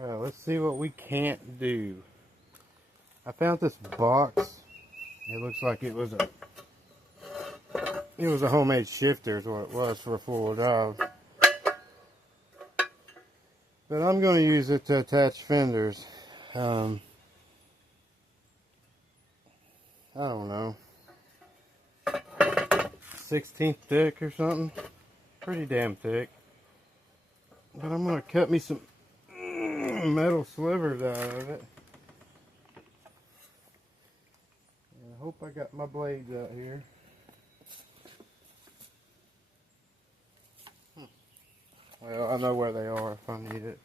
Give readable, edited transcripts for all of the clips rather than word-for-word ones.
Let's see what we can't do. I found this box. It looks like it was a homemade shifter is what it was for a four-wheel drive. But I'm going to use it to attach fenders. I don't know, 1/16 thick or something. Pretty damn thick. But I'm going to cut me some metal slivers out of it. And I hope I got my blades out here. Well, I know where they are if I need it.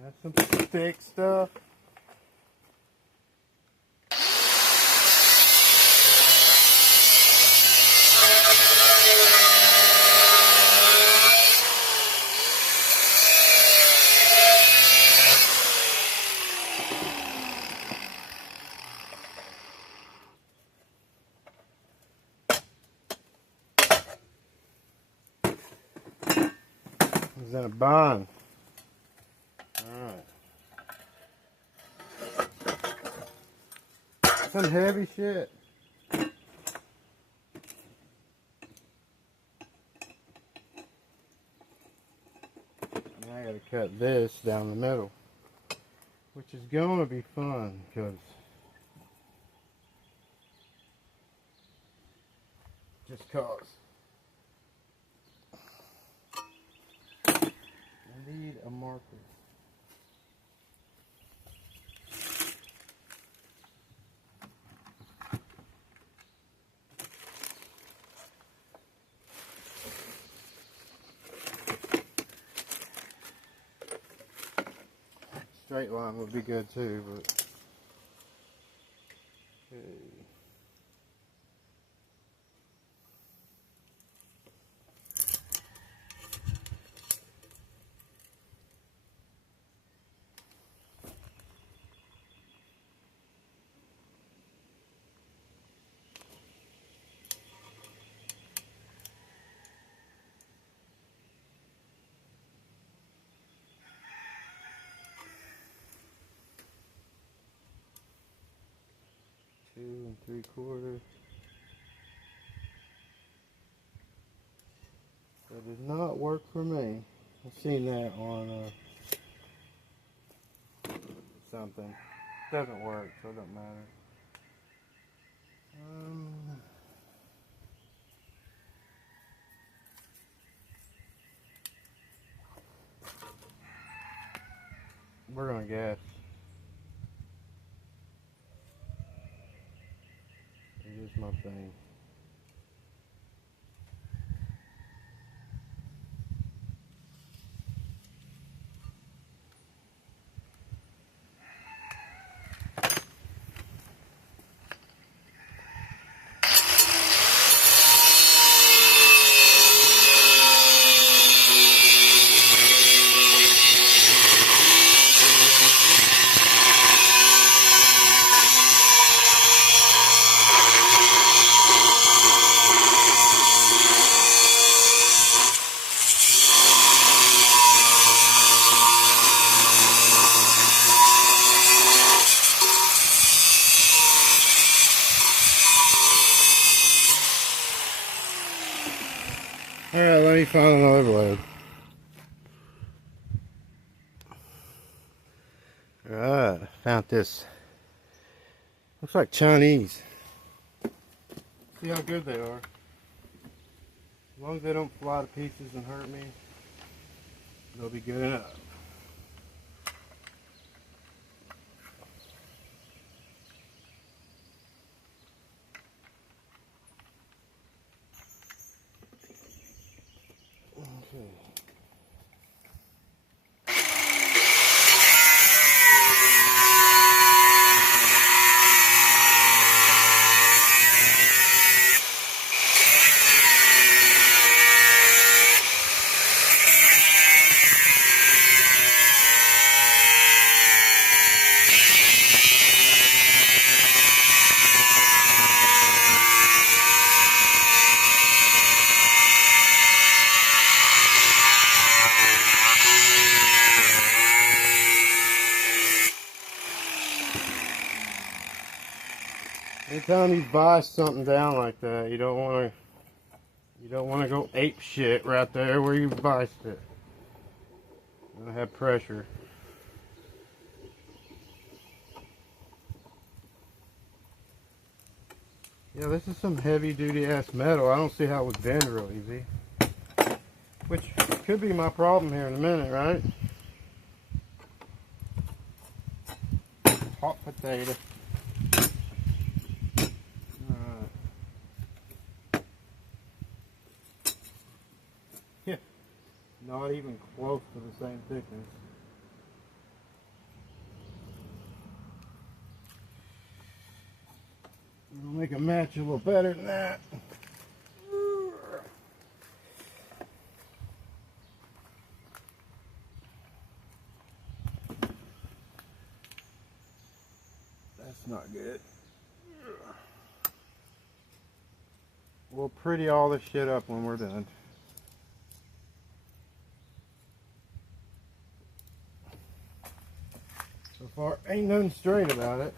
That's some thick stuff. It's in a bind. Alright. Some heavy shit. Now I gotta cut this down the middle, which is gonna be fun because I need a marker. Straight line would be good too, but okay. Two and 3/4. That did not work for me. I've seen that on something. It doesn't work, so it don't matter. We're gonna guess. It is my thing. Alright, let me find another blade. Alright, found this. Looks like Chinese. See how good they are. As long as they don't fly to pieces and hurt me, they'll be good enough. Okay. Anytime you buy something down like that, you don't want to go ape shit right there where you buy it. You want to have pressure. Yeah, this is some heavy duty ass metal. I don't see how it would bend real easy. Which could be my problem here in a minute, right? Hot potato. Yeah, not even close to the same thickness. We'll make a match a little better than that. That's not good. We'll pretty all this shit up when we're done. So far, ain't nothing straight about it.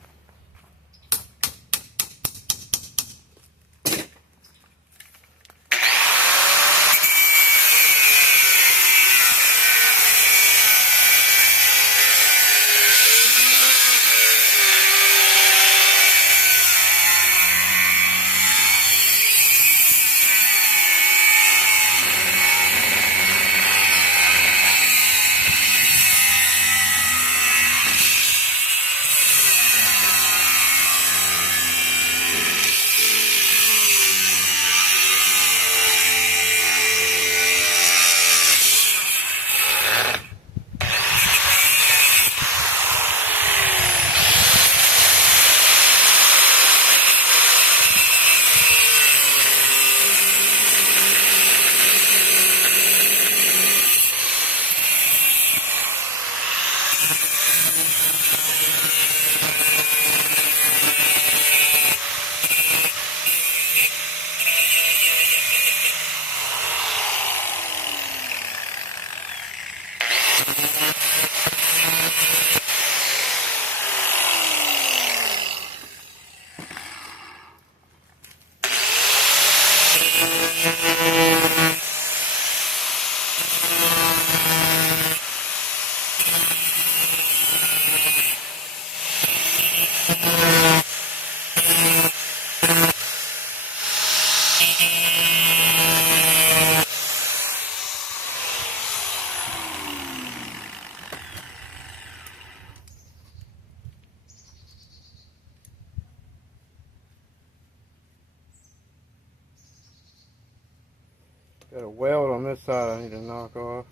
weld on this side I need to knock off.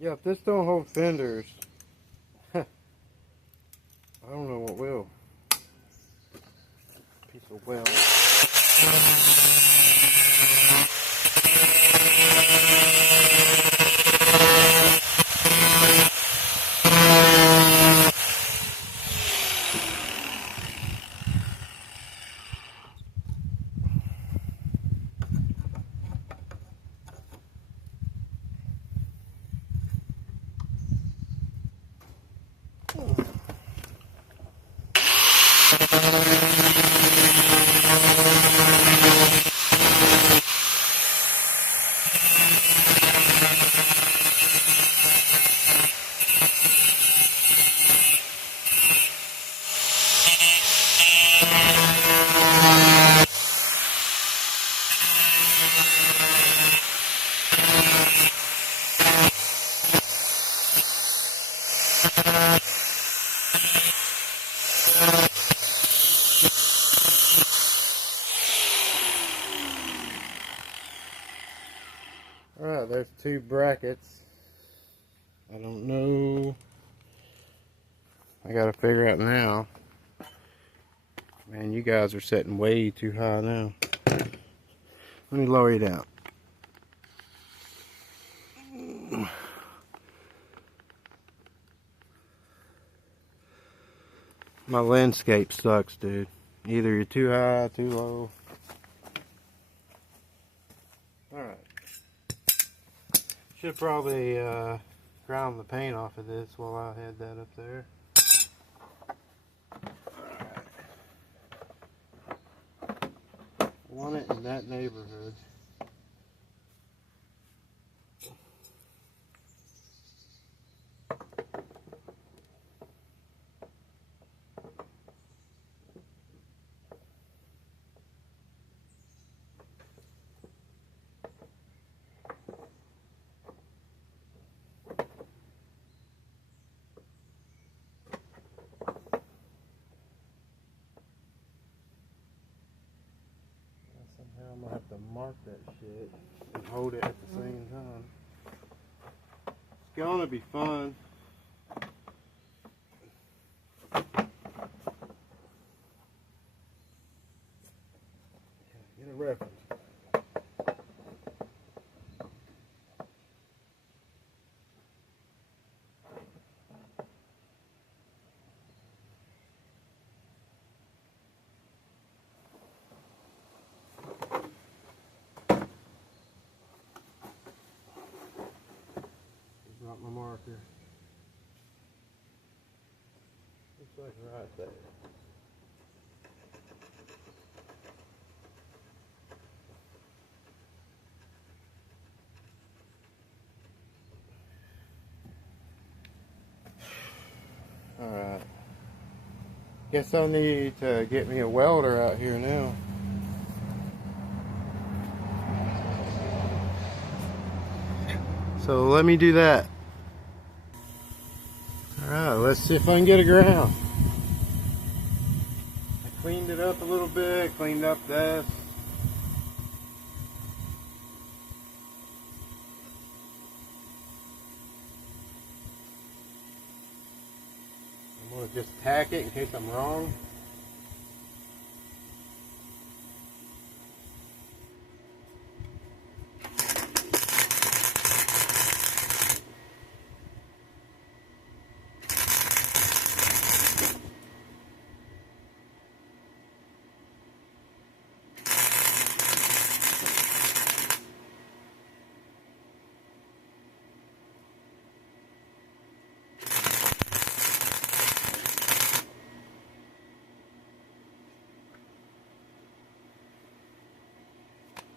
Yeah, if this don't hold fenders, I don't know what will. Piece of weld. Alright, there's two brackets. I don't know. I gotta figure out now. Man, you guys are setting way too high now. Let me lower you down. My landscape sucks, dude. Either you're too high, too low. Alright. Should probably ground the paint off of this while I had that up there. Alright. Want it in that neighborhood. I'm gonna have to mark that shit and hold it at the same time. It's gonna be fun. Get a reference. Drop my marker. Looks like right there. Alright. Guess I'll need to get me a welder out here now. So let me do that. Alright, let's see if I can get a ground. I cleaned it up a little bit, cleaned up this. I'm going to just tack it in case I'm wrong.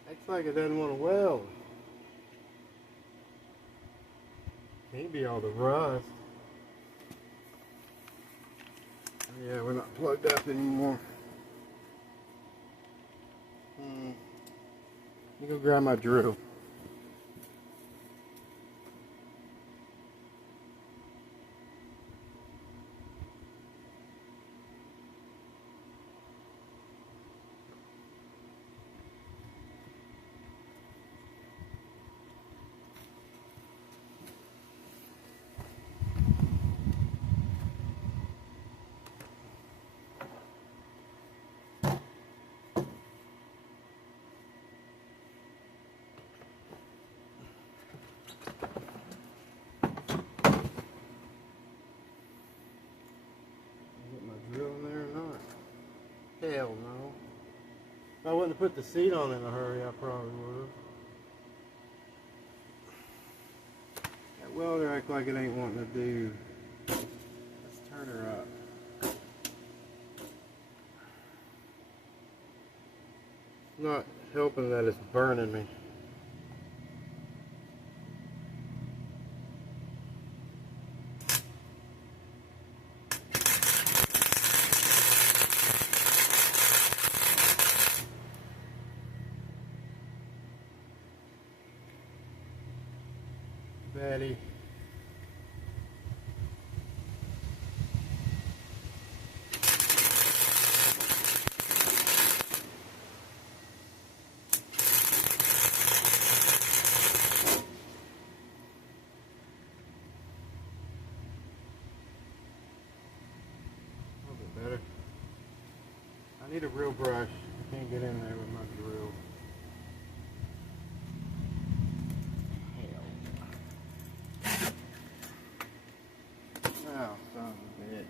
Looks like it doesn't want to weld. Can't be all the rust. Oh, yeah, we're not plugged up anymore. Let me go grab my drill. to put the seat on in a hurry, I probably would. That welder act like it ain't wanting to do. Let's turn her up. Not helping that it's burning me. Betty. Better. I need a real brush. I can't get in there with my drill. Hell. Oh, son of a bitch.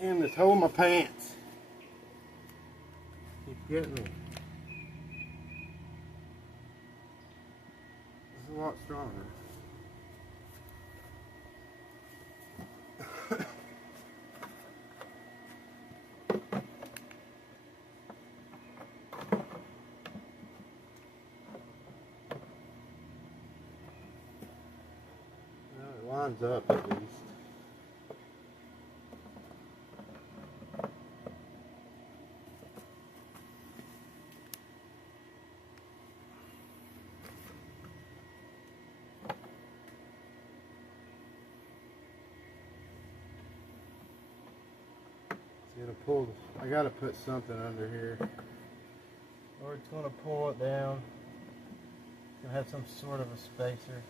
Damn, this hole in my pants. Keeps getting me. It's a lot stronger. Well, it lines up at least. It'll pull. I gotta put something under here, or it's gonna pull it down. It's gonna have some sort of a spacer.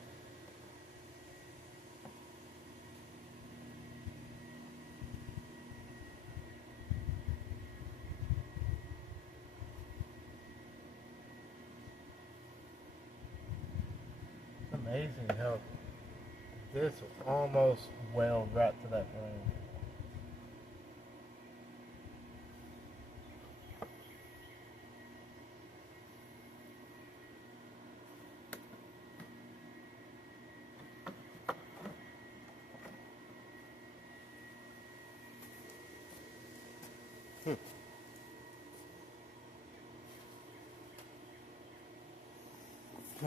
It's amazing how this will almost weld right to that frame.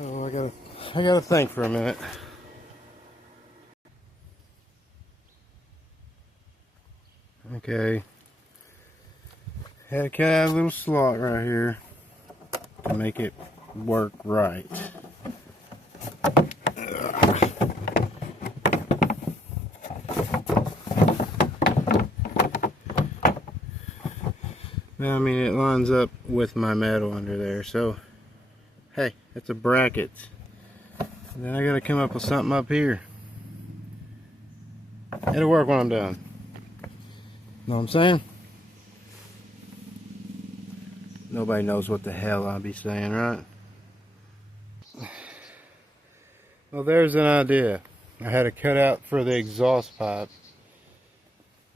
Oh, I gotta think for a minute. Okay. Had to cut out a little slot right here to make it work right. I mean, it lines up with my metal under there, so hey, it's a bracket. And then I gotta come up with something up here. It'll work when I'm done. Know what I'm saying? Nobody knows what the hell I'll be saying, right? Well, there's an idea. I had a cutout for the exhaust pipe.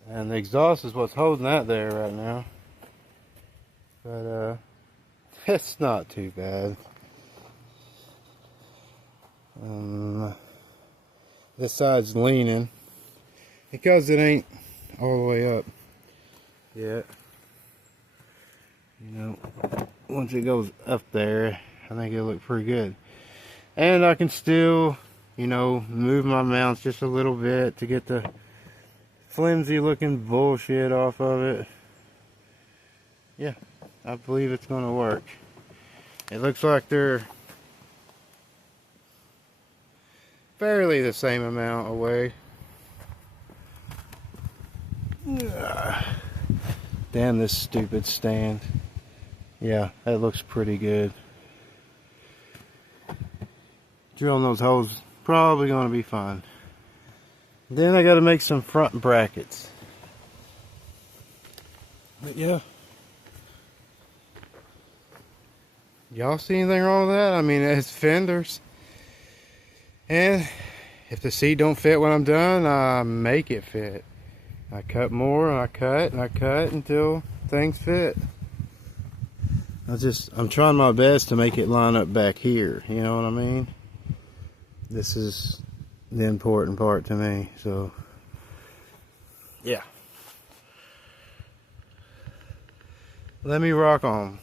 And the exhaust is what's holding that there right now. But, it's not too bad. This side's leaning because it ain't all the way up yet. You know, once it goes up there, I think it'll look pretty good. And I can still, you know, move my mounts just a little bit to get the flimsy looking bullshit off of it. Yeah, I believe it's going to work. It looks like they're fairly the same amount away. Damn this stupid stand. Yeah, that looks pretty good. Drilling those holes probably going to be fun. Then I got to make some front brackets. But yeah. Y'all see anything wrong with that? I mean, it's fenders. And if the seat don't fit when I'm done, I make it fit. I cut more and I cut and I cut until things fit. I'm trying my best to make it line up back here. You know what I mean? This is the important part to me. So, yeah. Let me rock on.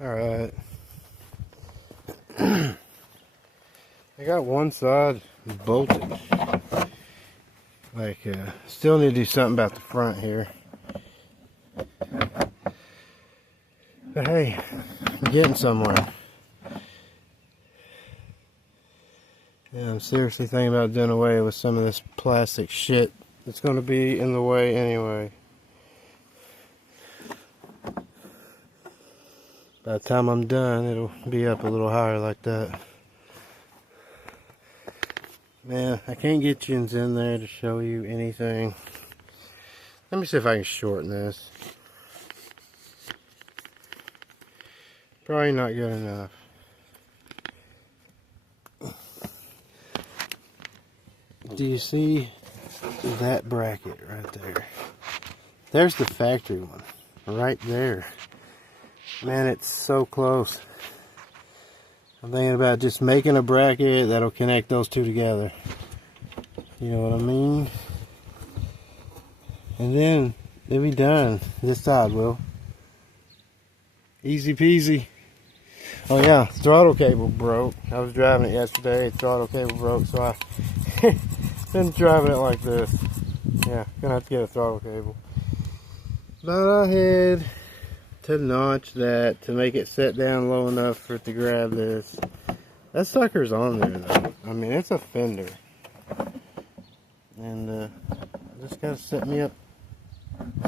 Alright. I got one side bolted. Like, still need to do something about the front here. But hey, I'm getting somewhere. Yeah, I'm seriously thinking about doing away with some of this plastic shit that's going to be in the way anyway. By the time I'm done, it'll be up a little higher like that. Man, I can't get you in there to show you anything. Let me see if I can shorten this. Probably not good enough. Do you see that bracket right there? There's the factory one, right there. Man, it's so close. I'm thinking about just making a bracket that'll connect those two together. You know what I mean? And then they'll be done. This side will. Easy peasy. Oh yeah, throttle cable broke. I was driving it yesterday. Throttle cable broke, so I been driving it like this. Yeah, gonna have to get a throttle cable. But I had to notch that to make it set down low enough for it to grab this. That sucker's on there though. I mean, it's a fender. And just gotta set me up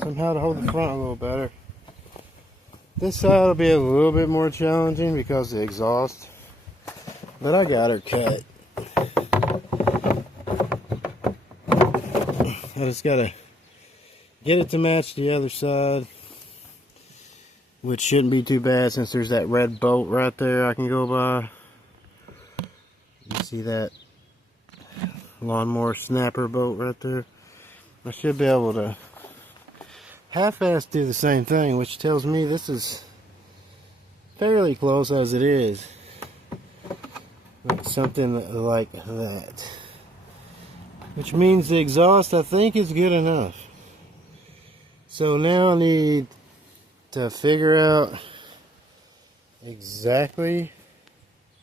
somehow to hold the front a little better. This side will be a little bit more challenging because of the exhaust. But I got her cut. I just gotta get it to match the other side, which shouldn't be too bad since there's that red bolt right there I can go by. You see that lawnmower snapper bolt right there? I should be able to half-ass do the same thing, which tells me this is fairly close as it is. Like something like that. Which means the exhaust, I think, is good enough. So now I need to figure out exactly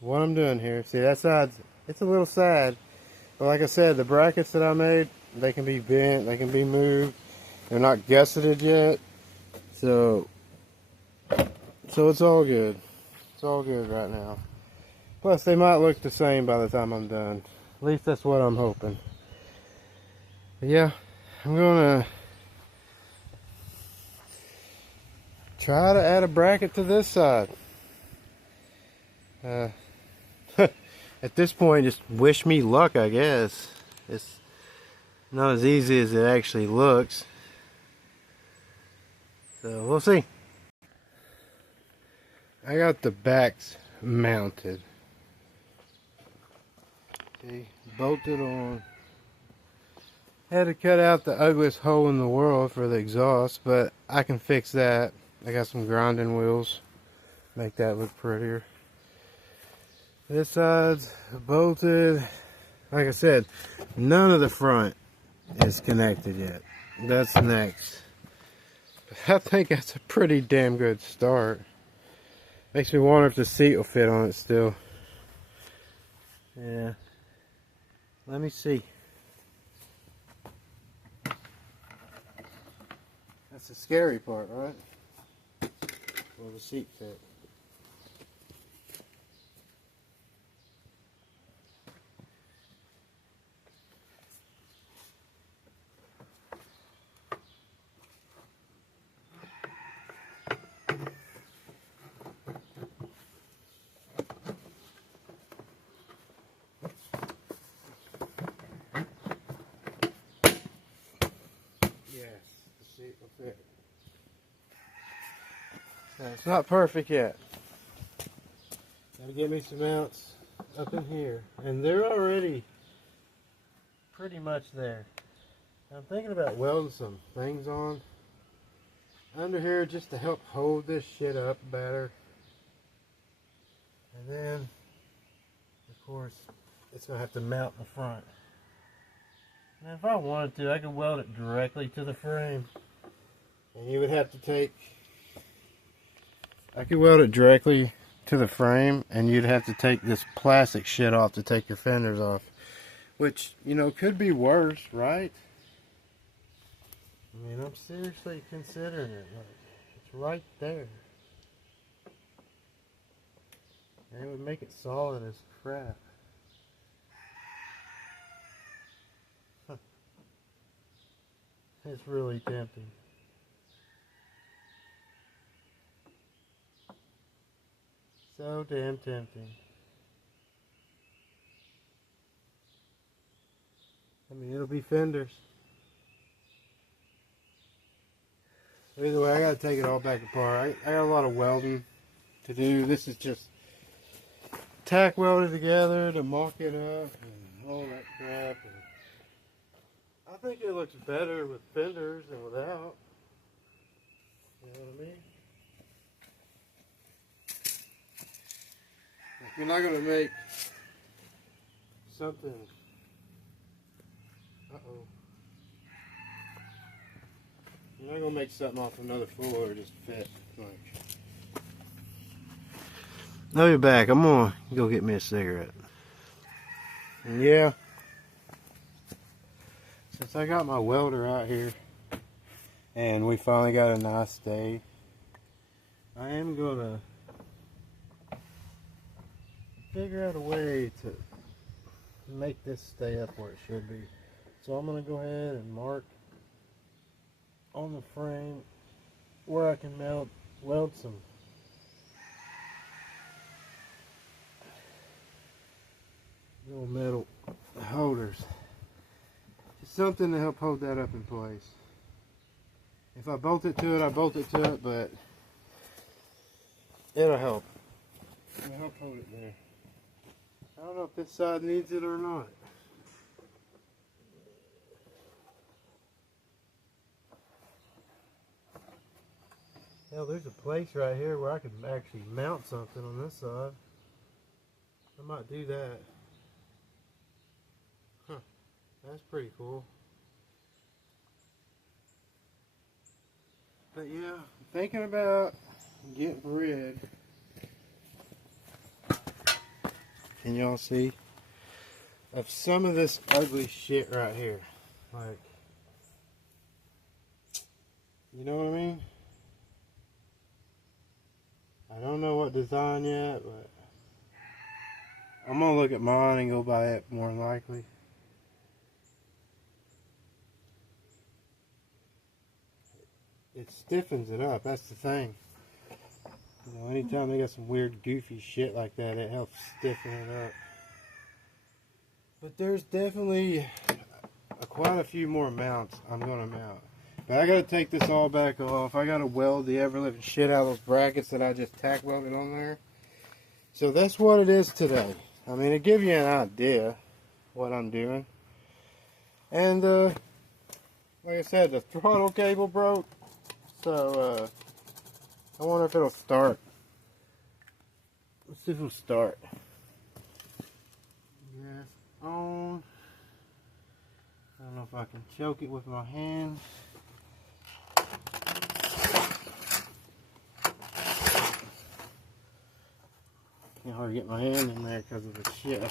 what I'm doing here. See, that side, it's a little sad. But like I said, the brackets that I made, they can be bent, they can be moved. They're not gusseted yet. So it's all good. It's all good right now. Plus, they might look the same by the time I'm done. At least that's what I'm hoping. But yeah, I'm gonna try to add a bracket to this side. At this point, just wish me luck, I guess. It's not as easy as it actually looks. So we'll see. I got the backs mounted. See, bolted on. Had to cut out the ugliest hole in the world for the exhaust, but I can fix that. I got some grinding wheels. Make that look prettier. This side's bolted. Like I said, none of the front is connected yet. That's next. I think that's a pretty damn good start. Makes me wonder if the seat will fit on it still. Yeah. Let me see. That's the scary part, right? Will the seat fit? Yes, the seat will fit. Now, it's not perfect yet. Gotta get me some mounts up in here. And they're already pretty much there. I'm thinking about welding some things on under here just to help hold this shit up better. And then, of course, it's going to have to mount in the front. And if I wanted to, I could weld it directly to the frame. And you would have to take... I could weld it directly to the frame, and you'd have to take this plastic shit off to take your fenders off. Which, you know, could be worse, right? I mean, I'm seriously considering it. Like, it's right there. And it would make it solid as crap. Huh. It's really tempting. So damn tempting. I mean, it'll be fenders. Either way, I gotta take it all back apart. I got a lot of welding to do. This is just tack welded together to mock it up and all that crap. And I think it looks better with fenders than without. You know what I mean? Like, you're not gonna make something. You're not gonna make something off another floor just fit. Like, I'll be back. I'm gonna go get me a cigarette. And yeah, since I got my welder out here and we finally got a nice day, I am gonna figure out a way to make this stay up where it should be. So I'm gonna go ahead and mark on the frame where I can weld some little metal holders. Just something to help hold that up in place. If I bolt it to it, I bolt it to it, but it'll help. It'll help hold it there. I don't know if this side needs it or not. Hell, there's a place right here where I could actually mount something on this side. I might do that. Huh, that's pretty cool. But yeah, I'm thinking about getting rid. Can y'all see? Of some of this ugly shit right here. Like, you know what I mean? I don't know what design yet, but I'm gonna look at mine and go by it more than likely. It stiffens it up, that's the thing. You know, anytime they got some weird goofy shit like that, it helps stiffen it up. But there's definitely quite a few more mounts I'm gonna mount. But I gotta take this all back off. I gotta weld the ever living shit out of those brackets that I just tack welded on there. So that's what it is today. I mean, to give you an idea what I'm doing. And like I said, the throttle cable broke. So I wonder if it'll start. Let's see if it'll start. Yes, on. I don't know if I can choke it with my hand. hard to get my hand in there because of the shit I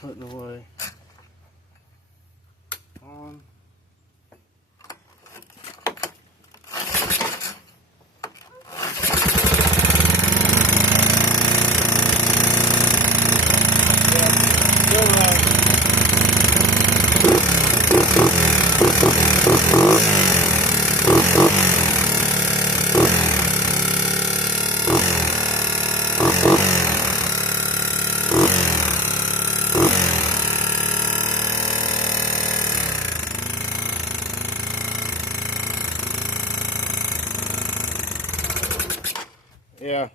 put in the way. On. Yeah,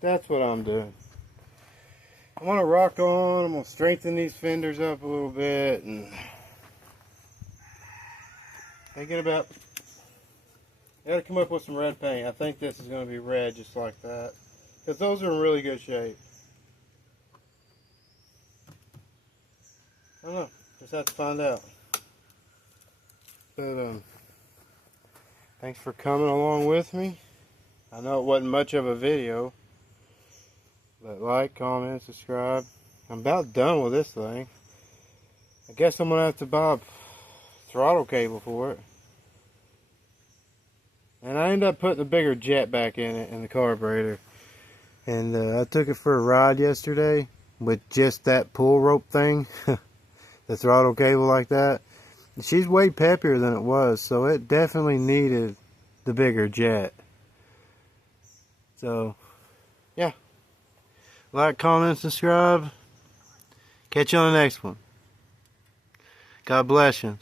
that's what I'm doing. I'm going to rock on, I'm going to strengthen these fenders up a little bit, and thinking about, I got to come up with some red paint. I think this is going to be red just like that, because those are in really good shape. I don't know, just have to find out. But thanks for coming along with me. I know it wasn't much of a video, but like, comment, subscribe. I'm about done with this thing. I guess I'm going to have to buy a throttle cable for it. And I ended up putting a bigger jet back in it, in the carburetor. And I took it for a ride yesterday with just that pull rope thing. The throttle cable like that. She's way peppier than it was, so it definitely needed the bigger jet. So, yeah. Like, comment, subscribe. Catch you on the next one. God bless you.